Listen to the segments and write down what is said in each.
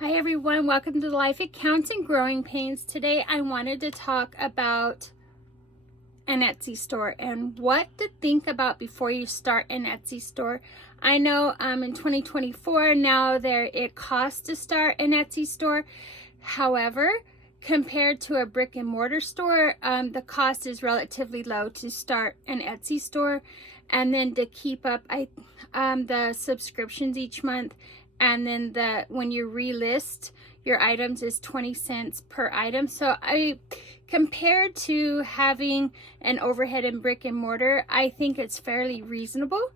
Hi everyone, welcome to Life Accounts and Growing Pains. Today I wanted to talk about an Etsy store and what to think about before you start an Etsy store. I know in 2024 now it costs to start an Etsy store. However, compared to a brick and mortar store, the cost is relatively low to start an Etsy store, and then to keep up the subscriptions each month. And then when you relist your items is 20 cents per item. So compared to having an overhead in brick and mortar, I think it's fairly reasonable.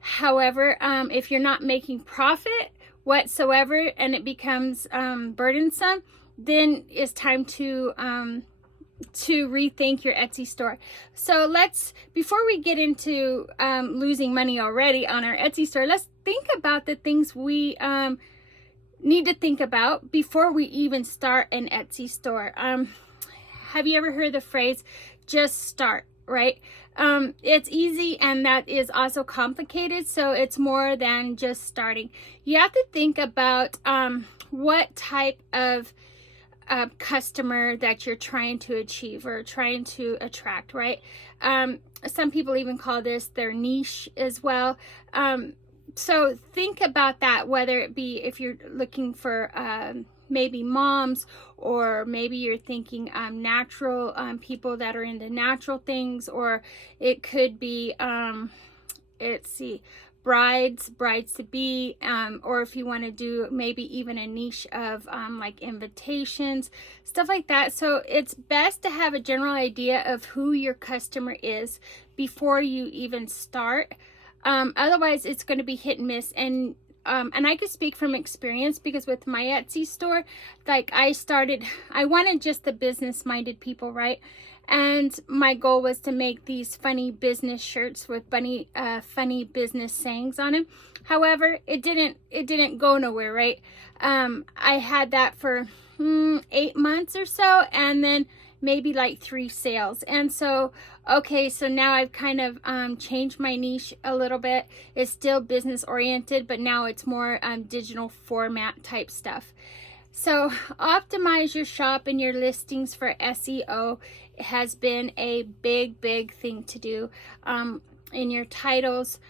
However, if you're not making profit whatsoever and it becomes burdensome, then it's time to rethink your Etsy store. So before we get into losing money already on our Etsy store, let's think about the things we need to think about before we even start an Etsy store. Have you ever heard the phrase, just start, right? It's easy, and that is also complicated, so it's more than just starting. You have to think about what type of customer that you're trying to achieve or trying to attract, right? Some people even call this their niche as well. So think about that, whether it be if you're looking for maybe moms, or maybe you're thinking natural people that are into natural things, or it could be brides to be, or if you want to do maybe even a niche of like invitations, stuff like that. So it's best to have a general idea of who your customer is before you even start. Otherwise it's going to be hit and miss. And I could speak from experience, because with my Etsy store, like I wanted just the business-minded people, right? And my goal was to make these funny business shirts with funny business sayings on them. However, it didn't go nowhere, right? I had that for 8 months or so, and then maybe like 3 sales. And so, okay, so now I've kind of changed my niche a little bit. It's still business oriented, but now it's more digital format type stuff. So optimize your shop and your listings for SEO. It has been a big thing to do, in your titles,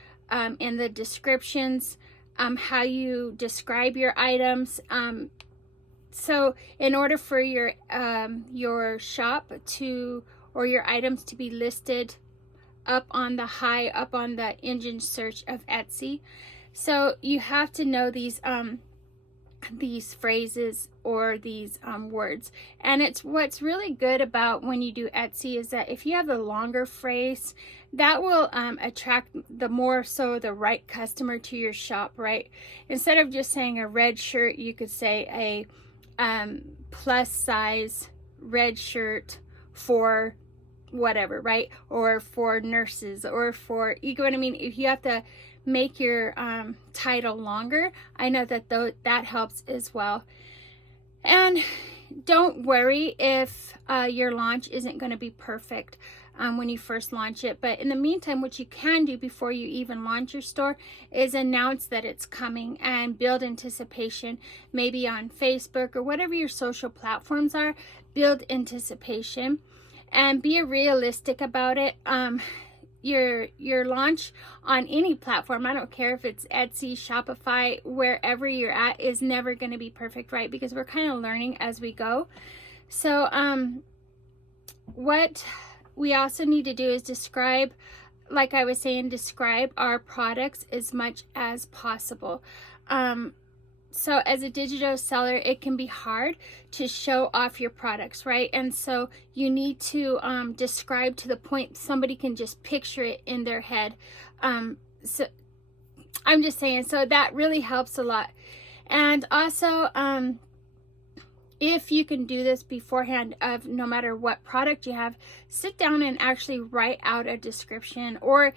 in the descriptions, how you describe your items. So in order for your shop or your items to be listed up on the engine search of Etsy, so you have to know these phrases or these words. And it's what's really good about when you do Etsy is that if you have a longer phrase, that will attract the right customer to your shop, right? Instead of just saying a red shirt, you could say a plus size red shirt for whatever, right? Or for nurses, or for, you know what I mean? If you have to make your title longer, I know that that helps as well. And don't worry if your launch isn't going to be perfect when you first launch it. But in the meantime, what you can do before you even launch your store is announce that it's coming and build anticipation, maybe on Facebook or whatever your social platforms are. Build anticipation and be realistic about it. Your launch on any platform, I don't care if it's Etsy, Shopify, wherever you're at, is never going to be perfect, right? Because we're kind of learning as we go. So what we also need to do is describe, like I was saying, describe our products as much as possible. So as a digital seller, it can be hard to show off your products, right? And so you need to describe to the point somebody can just picture it in their head. So I'm just saying, so that really helps a lot. And also, if you can do this beforehand of no matter what product you have, sit down and actually write out a description. Or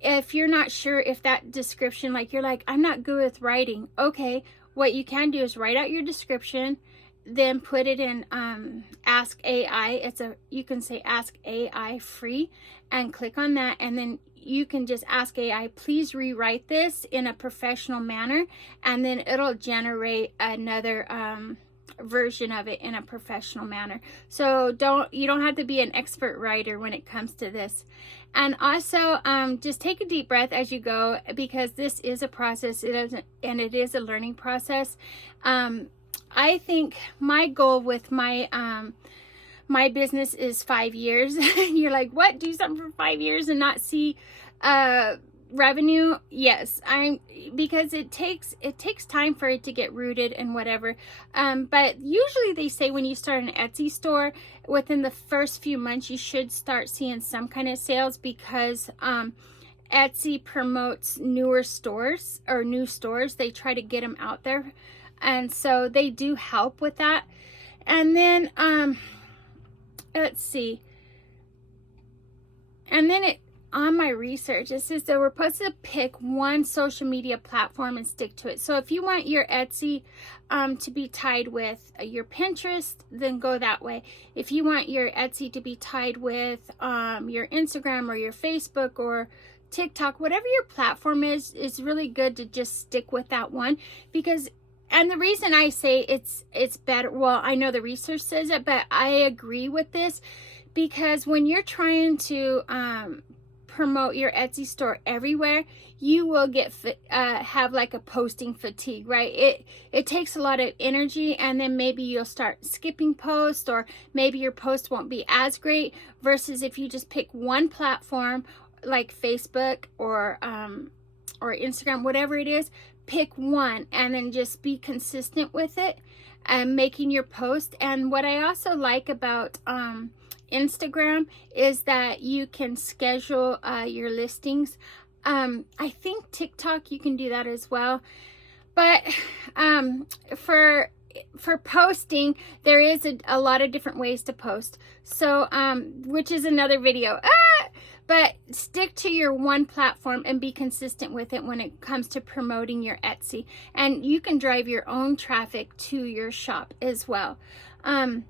if you're not sure if that description, like you're like, I'm not good with writing. Okay, what you can do is write out your description, then put it in Ask AI. You can say Ask AI free and click on that, and then you can just ask AI, please rewrite this in a professional manner, and then it'll generate another version of it in a professional manner. So you don't have to be an expert writer when it comes to this. And also just take a deep breath as you go, because this is a process. It is a learning process. I think my goal with my my business is 5 years. You're like, what? Do something for 5 years and not see revenue? Yes, because it takes time for it to get rooted and whatever. But usually they say when you start an Etsy store, within the first few months you should start seeing some kind of sales, because Etsy promotes newer stores or new stores. They try to get them out there, and so they do help with that. And then let's see, and then on my research, it says that we're supposed to pick one social media platform and stick to it. So if you want your Etsy to be tied with your Pinterest, then go that way. If you want your Etsy to be tied with your Instagram or your Facebook or TikTok, whatever your platform is, it's really good to just stick with that one. Because, and the reason I say it's better, well, I know the research says it, but I agree with this, because when you're trying to promote your Etsy store everywhere, you will get have like a posting fatigue, right? It takes a lot of energy, and then maybe you'll start skipping posts, or maybe your post won't be as great, versus if you just pick one platform like Facebook or Instagram, whatever it is, pick one and then just be consistent with it and making your post. And what I also like about Instagram is that you can schedule your listings. I think TikTok you can do that as well, but for posting, there is a lot of different ways to post, so which is another video. But stick to your one platform and be consistent with it when it comes to promoting your Etsy, and you can drive your own traffic to your shop as well. Then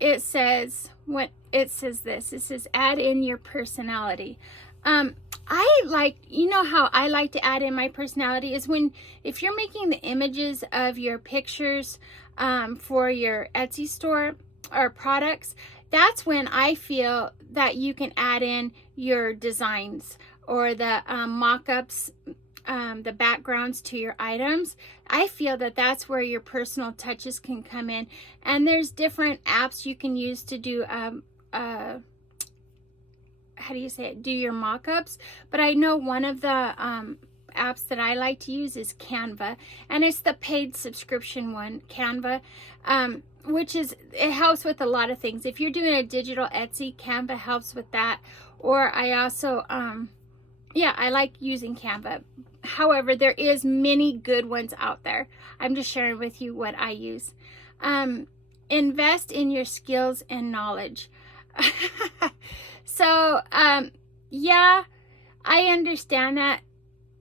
it says this. It says add in your personality. I like, you know how I like to add in my personality is if you're making the images of your pictures for your Etsy store or products, that's when I feel that you can add in your designs or the mock-ups, the backgrounds to your items. I feel that that's where your personal touches can come in. And there's different apps you can use to do how do you say it? Do your mock-ups. But I know one of the apps that I like to use is Canva, and it's the paid subscription one, Canva, which is, it helps with a lot of things. If you're doing a digital Etsy, Canva helps with that. Or I also yeah, I like using Canva. However, there is many good ones out there. I'm just sharing with you what I use. Invest in your skills and knowledge. So yeah, I understand that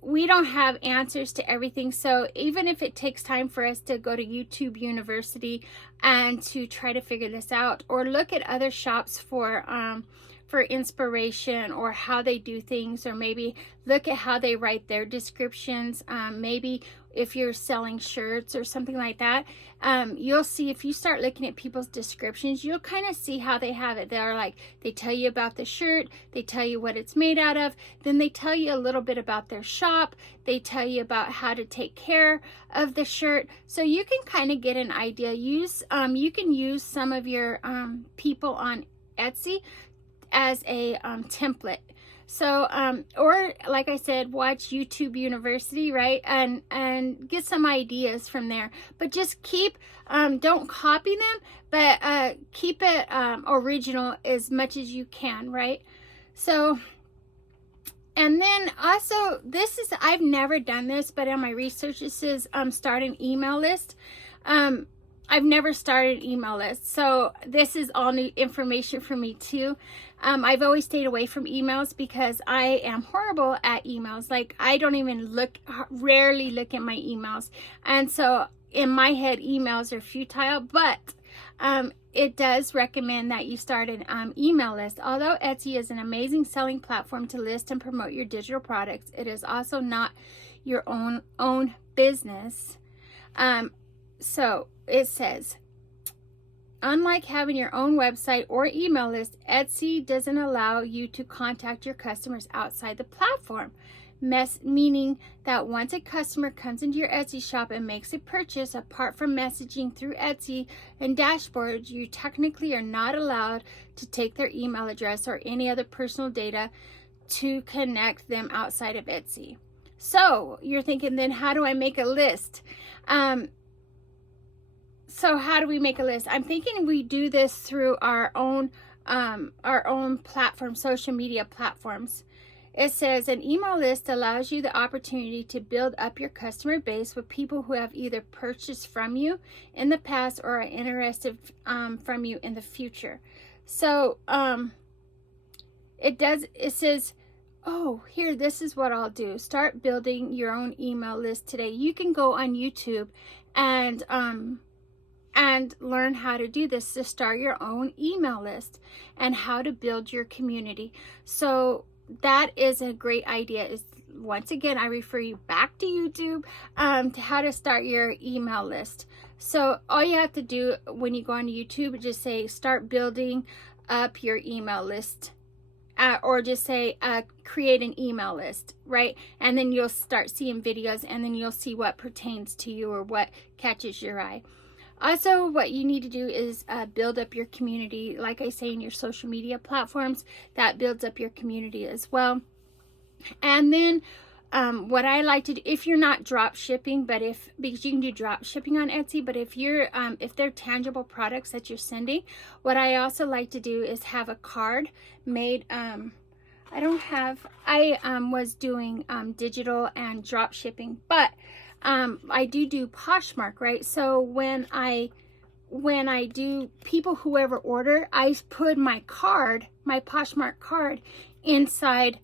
we don't have answers to everything. So even if it takes time for us to go to YouTube University and to try to figure this out, or look at other shops for inspiration or how they do things, or maybe look at how they write their descriptions. Maybe if you're selling shirts or something like that, you'll see, if you start looking at people's descriptions, you'll kind of see how they have it. They're like, they tell you about the shirt, they tell you what it's made out of, then they tell you a little bit about their shop, they tell you about how to take care of the shirt, so you can kind of get an idea. You can use some of your people on Etsy as a template. So or like I said, watch YouTube University, right, and get some ideas from there. But just keep don't copy them, but keep it original as much as you can, right? So, and then also, this is, I've never done this, but in my research it says start an email list. I've never started an email list, so this is all new information for me too. I've always stayed away from emails because I am horrible at emails. Like, I don't even rarely look at my emails. And so in my head, emails are futile, but it does recommend that you start an email list. Although Etsy is an amazing selling platform to list and promote your digital products, it is also not your own business. So it says, unlike having your own website or email list, Etsy doesn't allow you to contact your customers outside the platform. Meaning that once a customer comes into your Etsy shop and makes a purchase, apart from messaging through Etsy and dashboards, you technically are not allowed to take their email address or any other personal data to connect them outside of Etsy. So you're thinking, then how do I make a list? So how do we make a list? I'm thinking we do this through our own platform, social media platforms. It says an email list allows you the opportunity to build up your customer base with people who have either purchased from you in the past or are interested from you in the future. So it says, oh, here, this is what I'll do. Start building your own email list today. You can go on YouTube and learn how to do this, to start your own email list and how to build your community. So that is a great idea. Is once again, I refer you back to YouTube to how to start your email list. So all you have to do when you go on YouTube, just say start building up your email list, or just say create an email list, right? And then you'll start seeing videos, and then you'll see what pertains to you or what catches your eye. Also, what you need to do is build up your community. Like I say, in your social media platforms, that builds up your community as well. And then what I like to do, if you're not drop shipping, because you can do drop shipping on Etsy, but if they're tangible products that you're sending, what I also like to do is have a card made. I was doing digital and drop shipping, but I do Poshmark, right? So when I do whoever order, I put my Poshmark card inside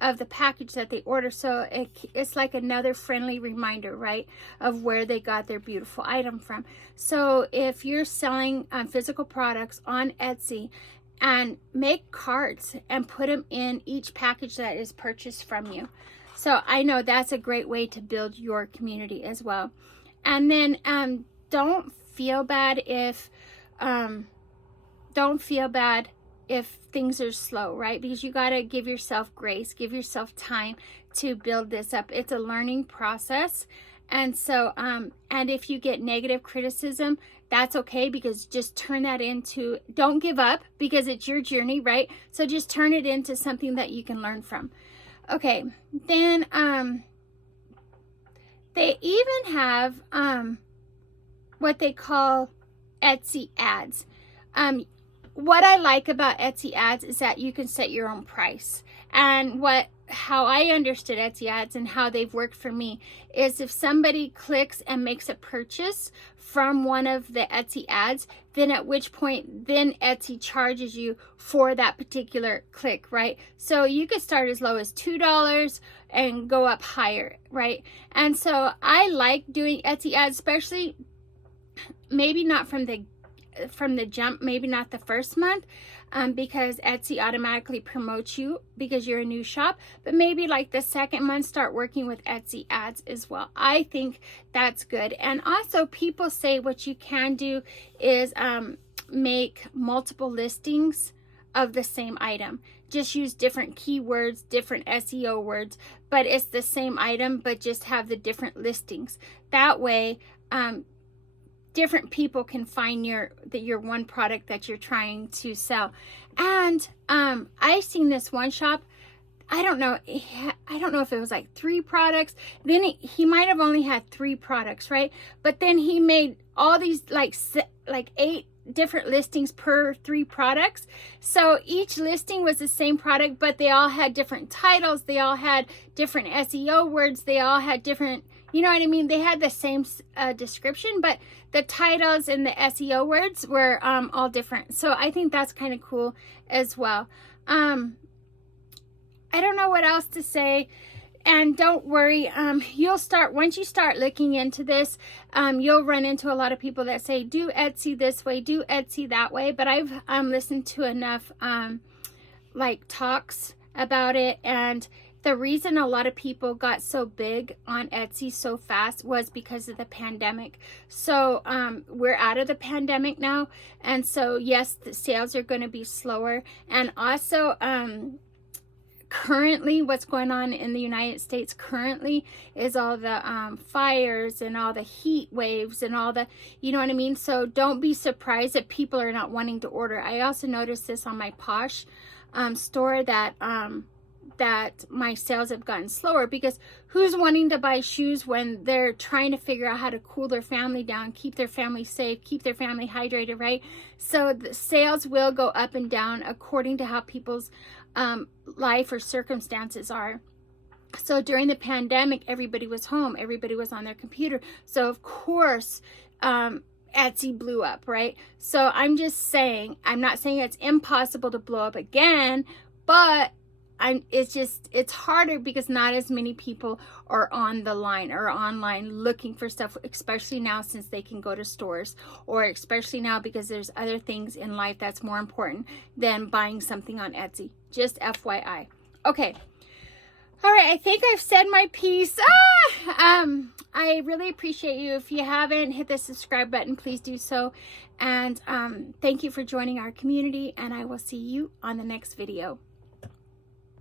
of the package that they order. So it's like another friendly reminder, right, of where they got their beautiful item from. So if you're selling physical products on Etsy, and make cards and put them in each package that is purchased from you. So I know that's a great way to build your community as well. And then don't feel bad if things are slow, right? Because you got to give yourself grace, give yourself time to build this up. It's a learning process. And so and if you get negative criticism, that's okay, because just turn that into, don't give up, because it's your journey, right? So just turn it into something that you can learn from. Okay, then they even have what they call Etsy ads. What I like about Etsy ads is that you can set your own price. And how I understood Etsy ads and how they've worked for me is if somebody clicks and makes a purchase from one of the Etsy ads, then at which point then Etsy charges you for that particular click, right? So you could start as low as $2 and go up higher, right? And so I like doing Etsy ads, especially maybe not from the jump, maybe not the first month, because Etsy automatically promotes you because you're a new shop, but maybe like the second month, start working with Etsy ads as well. I think that's good. And also, people say what you can do is make multiple listings of the same item. Just use different keywords, different SEO words, but it's the same item, but just have the different listings. That way, different people can find your one product that you're trying to sell. And I've seen this one shop, I don't know if it was like 3 products. Then he might have only had 3 products, right? But then he made all these like 8 different listings per 3 products. So each listing was the same product, but they all had different titles, they all had different SEO words, they all had different, you know what I mean? They had the same description, but the titles and the SEO words were all different. So I think that's kind of cool as well. I don't know what else to say. And don't worry, you'll start, once you start looking into this, you'll run into a lot of people that say, do Etsy this way, do Etsy that way. But I've listened to enough like talks about it, and the reason a lot of people got so big on Etsy so fast was because of the pandemic. So we're out of the pandemic now, and so yes, the sales are going to be slower. And also currently what's going on in the United States currently is all the fires and all the heat waves and all the, you know what I mean? So don't be surprised that people are not wanting to order. I also noticed this on my Posh store, that that my sales have gotten slower, because who's wanting to buy shoes when they're trying to figure out how to cool their family down, keep their family safe, keep their family hydrated, right? So the sales will go up and down according to how people's life or circumstances are. So during the pandemic, everybody was home, everybody was on their computer, so of course Etsy blew up, right? So I'm just saying, I'm not saying it's impossible to blow up again, but it's harder because not as many people are on the line or online looking for stuff, especially now since they can go to stores, or especially now because there's other things in life that's more important than buying something on Etsy. Just FYI. Okay. All right, I think I've said my piece. I really appreciate you. If you haven't hit the subscribe button, please do so. And thank you for joining our community, and I will see you on the next video.